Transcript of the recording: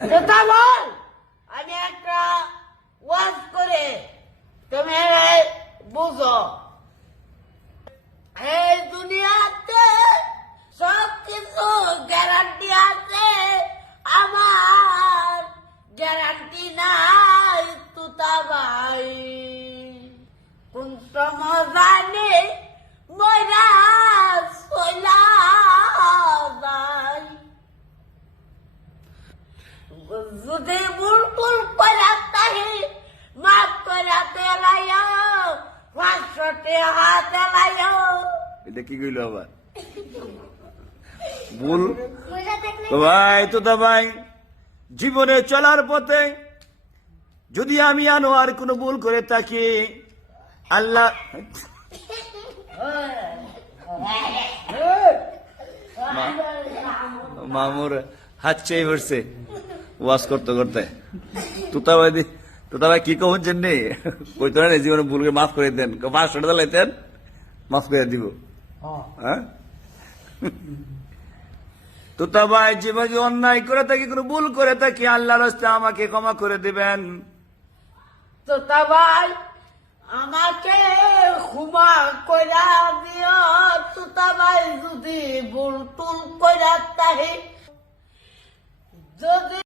কথা বল। আমি একটা ওয়াজ করে তুমি বুঝো। এই দুনিয়াতে সব কিছু গ্যারান্টি আছে, আমার গ্যারান্টি নাই তুতা ভাই। কোন সময় জানি ময়রা সইলা যায়। যদি বুলবুল কইরা তাহি মাফ কইরা তেলাইও, 500 টাকা তেলাইও। এটা কি কইলো আবার? ভুল ভাই তো ভাই, জীবনে চলার পথে যদি আমি আর কোনো ভুল করে থাকি, আল্লাহ মামুর হাত চেয়ে পড়ছে ওয়াজ করতে করতে। তোতা ভাই কি কখন জেনে কইতো না জীবনে ভুল করে মাফ করে দেন, 500 টাকা লাইতেন মাফ করে দিব। হ্যাঁ তোতা ভাই, জীবনে অন্যায় করে থাকি, কোনো ভুল করে থাকি, আল্লাহর রাস্তে আমাকে ক্ষমা করে দিবেন। তোতা ভাই আমাকে ক্ষমা কইরা দিও। তোতা ভাই যদি ভুল টুল কইরা তাহি যদি